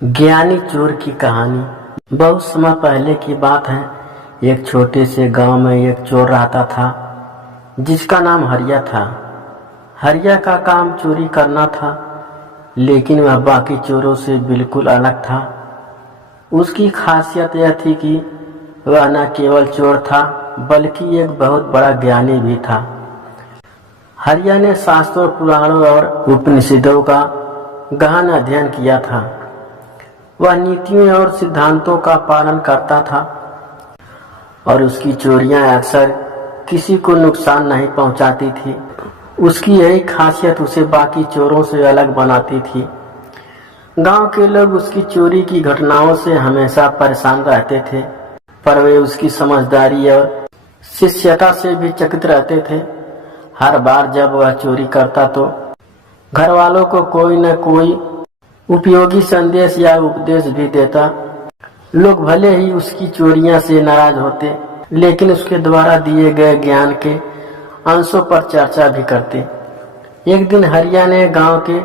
ज्ञानी चोर की कहानी। बहुत समय पहले की बात है। एक छोटे से गांव में एक चोर रहता था जिसका नाम हरिया था। हरिया का काम चोरी करना था, लेकिन वह बाकी चोरों से बिल्कुल अलग था। उसकी खासियत यह थी कि वह न केवल चोर था बल्कि एक बहुत बड़ा ज्ञानी भी था। हरिया ने शास्त्रों, पुराणों और उपनिषदों का गहन अध्ययन किया था। वह नीतियों और सिद्धांतों का पालन करता था और उसकी चोरियां अक्सर किसी को नुकसान नहीं पहुंचाती थी। उसकी यही खासियत उसे बाकी चोरों से अलग बनाती थी। गांव के लोग उसकी चोरी की घटनाओं से हमेशा परेशान रहते थे, पर वे उसकी समझदारी और शिष्यता से भी चकित रहते थे। हर बार जब वह चोरी करता तो घर वालों को कोई न कोई उपयोगी संदेश या उपदेश भी देता। लोग भले ही उसकी चोरियां से नाराज होते, लेकिन उसके द्वारा दिए गए ज्ञान के अंशों पर चर्चा भी करते। एक दिन हरिया ने गांव के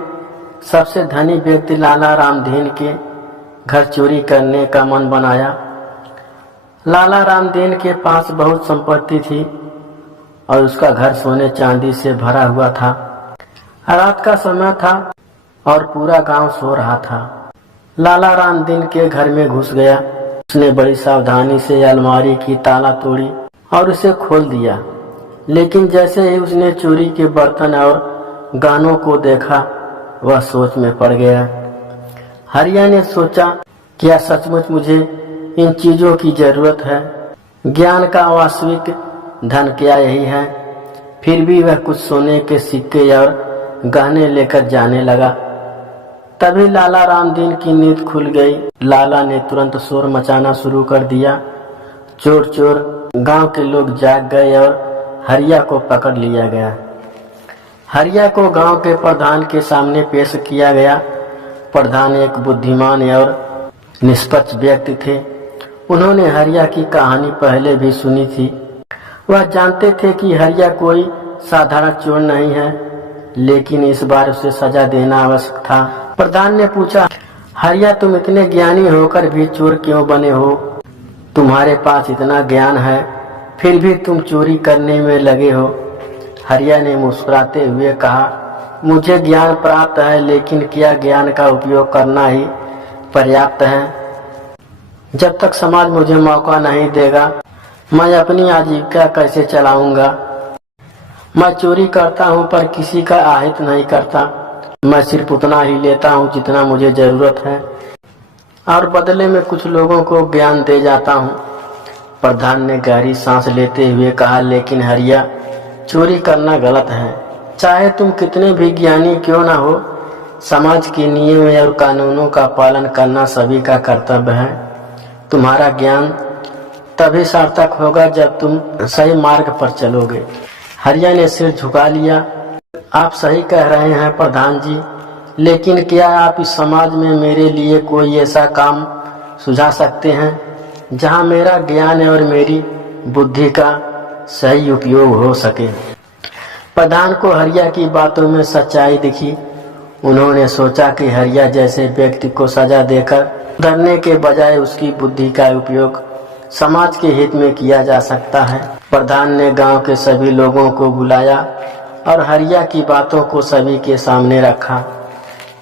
सबसे धनी व्यक्ति लाला रामदीन के घर चोरी करने का मन बनाया। लाला रामदीन के पास बहुत संपत्ति थी और उसका घर सोने चांदी से भरा हुआ था। रात का समय था और पूरा गांव सो रहा था। लाला रामदीन के घर में घुस गया। उसने बड़ी सावधानी से अलमारी की ताला तोड़ी और उसे खोल दिया, लेकिन जैसे ही उसने चोरी के बर्तन और गहनों को देखा, वह सोच में पड़ गया। हरिया ने सोचा, क्या सचमुच मुझे इन चीजों की जरूरत है? ज्ञान का वास्तविक धन क्या यही है? फिर भी वह कुछ सोने के सिक्के और गहने लेकर जाने लगा। तभी लाला रामदीन की नींद खुल गई। लाला ने तुरंत शोर मचाना शुरू कर दिया। चोर चोर! गांव के लोग जाग गए और हरिया को पकड़ लिया गया। हरिया को गांव के प्रधान के सामने पेश किया गया। प्रधान एक बुद्धिमान और निष्पक्ष व्यक्ति थे। उन्होंने हरिया की कहानी पहले भी सुनी थी। वह जानते थे कि हरिया कोई साधारण चोर नहीं है, लेकिन इस बार उसे सजा देना आवश्यक था। प्रधान ने पूछा, हरिया, तुम इतने ज्ञानी होकर भी चोर क्यों बने हो? तुम्हारे पास इतना ज्ञान है, फिर भी तुम चोरी करने में लगे हो। हरिया ने मुस्कुराते हुए कहा, मुझे ज्ञान प्राप्त है, लेकिन क्या ज्ञान का उपयोग करना ही पर्याप्त है? जब तक समाज मुझे मौका नहीं देगा, मैं अपनी आजीविका कैसे चलाऊंगा? मैं चोरी करता हूं पर किसी का आहित नहीं करता। मैं सिर्फ उतना ही लेता हूं जितना मुझे जरूरत है और बदले में कुछ लोगों को ज्ञान दे जाता हूं। प्रधान ने गहरी सांस लेते हुए कहा, लेकिन हरिया, चोरी करना गलत है। चाहे तुम कितने भी ज्ञानी क्यों ना हो, समाज के नियम और कानूनों का पालन करना सभी का कर्तव्य है। तुम्हारा ज्ञान तभी सार्थक होगा जब तुम सही मार्ग पर चलोगे। हरिया ने सिर झुका लिया। आप सही कह रहे हैं प्रधान जी, लेकिन क्या आप इस समाज में मेरे लिए कोई ऐसा काम सुझा सकते हैं जहां मेरा ज्ञान और मेरी बुद्धि का सही उपयोग हो सके? प्रधान को हरिया की बातों में सच्चाई दिखी। उन्होंने सोचा कि हरिया जैसे व्यक्ति को सजा देकर डरने के बजाय उसकी बुद्धि का उपयोग समाज के हित में किया जा सकता है। प्रधान ने गांव के सभी लोगों को बुलाया और हरिया की बातों को सभी के सामने रखा।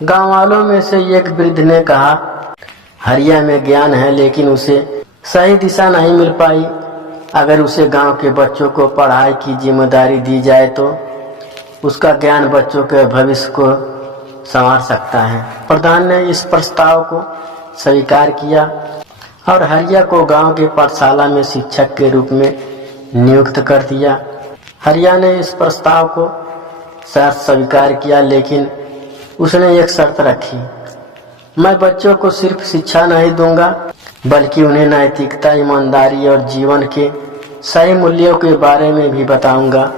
गांव वालों में से एक वृद्ध ने कहा, हरिया में ज्ञान है, लेकिन उसे सही दिशा नहीं मिल पाई। अगर उसे गांव के बच्चों को पढ़ाई की जिम्मेदारी दी जाए तो उसका ज्ञान बच्चों के भविष्य को संवार सकता है। प्रधान ने इस प्रस्ताव को स्वीकार किया और हरिया को गांव के पाठशाला में शिक्षक के रूप में नियुक्त कर दिया। हरिया ने इस प्रस्ताव को स्वीकार किया, लेकिन उसने एक शर्त रखी, मैं बच्चों को सिर्फ शिक्षा नहीं दूंगा, बल्कि उन्हें नैतिकता, ईमानदारी और जीवन के सही मूल्यों के बारे में भी बताऊंगा।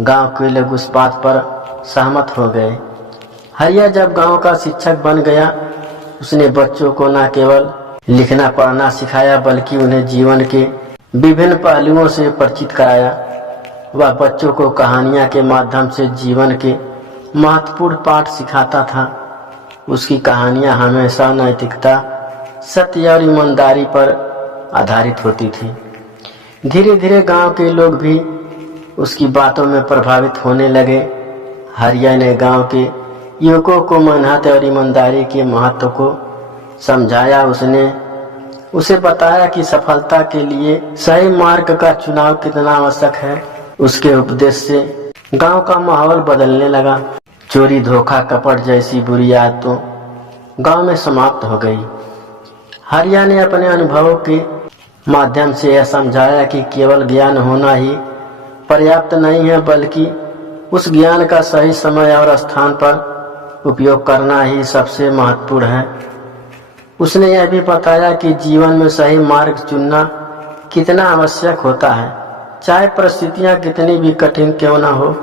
गांव के लोग उस बात पर सहमत हो गए। हरिया जब गांव का शिक्षक बन गया, उसने बच्चों को न केवल लिखना पढ़ना सिखाया, बल्कि उन्हें जीवन के विभिन्न पहलुओं से परिचित कराया। वह बच्चों को कहानियां के माध्यम से जीवन के महत्वपूर्ण पाठ सिखाता था। उसकी कहानियां हमेशा नैतिकता, सत्य और ईमानदारी पर आधारित होती थी। धीरे धीरे गांव के लोग भी उसकी बातों में प्रभावित होने लगे। हरिया ने गांव के युवकों को मेहनत और ईमानदारी के महत्व को समझाया। उसने उसे बताया कि सफलता के लिए सही मार्ग का चुनाव कितना आवश्यक है। उसके उपदेश से गांव का माहौल बदलने लगा। चोरी, धोखा, कपट जैसी बुरी आदतों गांव में समाप्त हो गई। हरिया ने अपने अनुभवों के माध्यम से यह समझाया कि केवल ज्ञान होना ही पर्याप्त नहीं है, बल्कि उस ज्ञान का सही समय और स्थान पर उपयोग करना ही सबसे महत्वपूर्ण है। उसने यह भी बताया कि जीवन में सही मार्ग चुनना कितना आवश्यक होता है, चाहे परिस्थितियां कितनी भी कठिन क्यों न हो।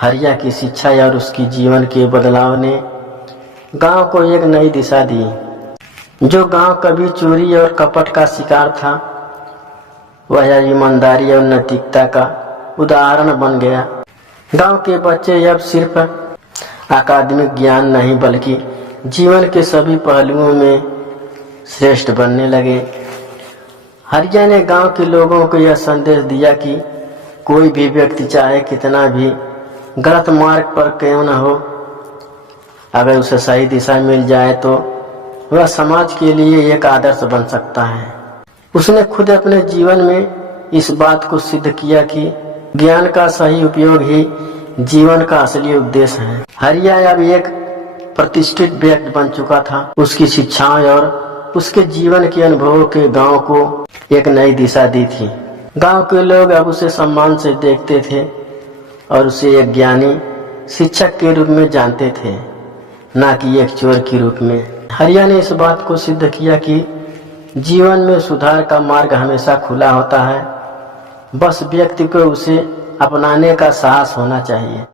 हरिया की शिक्षा और उसकी जीवन के बदलाव ने गांव को एक नई दिशा दी। जो गांव कभी चोरी और कपट का शिकार था, वह ईमानदारी और नैतिकता का उदाहरण बन गया। गांव के बच्चे अब सिर्फ अकादमिक ज्ञान नहीं, बल्कि जीवन के सभी पहलुओं में श्रेष्ठ बनने लगे। हरिया ने गांव के लोगों को यह संदेश दिया कि कोई भी व्यक्ति चाहे कितना भी गलत मार्ग पर क्यों न हो, अगर उसे सही दिशा मिल जाए तो वह समाज के लिए एक आदर्श बन सकता है। उसने खुद अपने जीवन में इस बात को सिद्ध किया कि ज्ञान का सही उपयोग ही जीवन का असली उद्देश्य है। हरिया अब एक प्रतिष्ठित व्यक्ति बन चुका था। उसकी शिक्षाएं और उसके जीवन के अनुभवों के गांव को एक नई दिशा दी थी। गांव के लोग अब उसे सम्मान से देखते थे और उसे एक ज्ञानी शिक्षक के रूप में जानते थे, न कि एक चोर के रूप में। हरिया ने इस बात को सिद्ध किया कि जीवन में सुधार का मार्ग हमेशा खुला होता है, बस व्यक्ति को उसे अपनाने का साहस होना चाहिए।